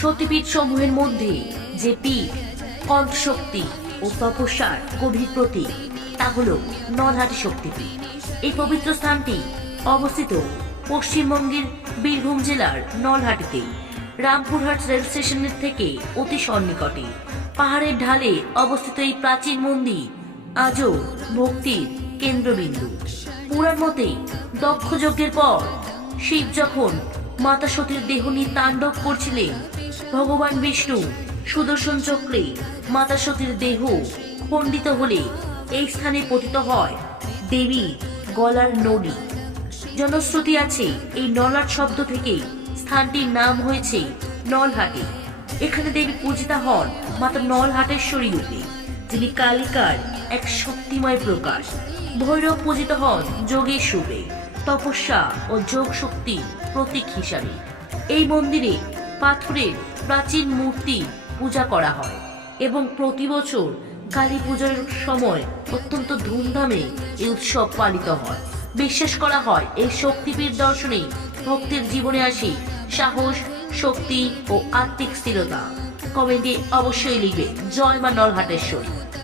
সতীপীঠ সমূহের মধ্যে যে পীঠ কণ্ঠশক্তি ও তপস্যার গভীর প্রতীক তা হল নলহাটি শক্তিপীঠ। এই পবিত্র স্থানটি অবস্থিত পশ্চিমবঙ্গের বীরভূম জেলার নলহাটিতে, রামপুরহাট রেল স্টেশনের থেকে অতি সন্নিকটে। পাহাড়ের ঢালে অবস্থিত এই প্রাচীন মন্দির আজও ভক্তির কেন্দ্রবিন্দু। পুরাণ মতে দক্ষ যজ্ঞের পর শিব যখন মাতা সতীর দেহ নিয়ে তাণ্ডব করছিলেন, ভগবান বিষ্ণু সুদর্শন চক্রে মাতা সতীর দেহ খণ্ডিত হলে এই স্থানে পতিত হয় দেবী গলার নড়ি। জনশ্রুতি আছে এই নলহাট শব্দ থেকে স্থানটির নাম হয়েছে নলহাটি। এখানে দেবী পূজিতা হন মাতা নলহাটেশ্বরী রূপে, যিনি কালিকার এক শক্তিময় প্রকাশ। ভৈরব পূজিত হন যোগেশ রূপে, তপস্যা ও যোগ শক্তির প্রতীক হিসাবে। এই মন্দিরে পাথরের প্রাচীন মূর্তি পূজা করা হয় এবং প্রতি বছর কালী পূজার সময় অত্যন্ত ধুমধামে এই উৎসব পালিত হয়। বিশ্বাস করা হয় এই শক্তিপীঠ দর্শনে ভক্তের জীবনে আসে সাহস, শক্তি ও আত্মিক স্থিরতা। কমেন্টে অবশ্যই লিখবে জয় মা নলহাটেশ্বরী।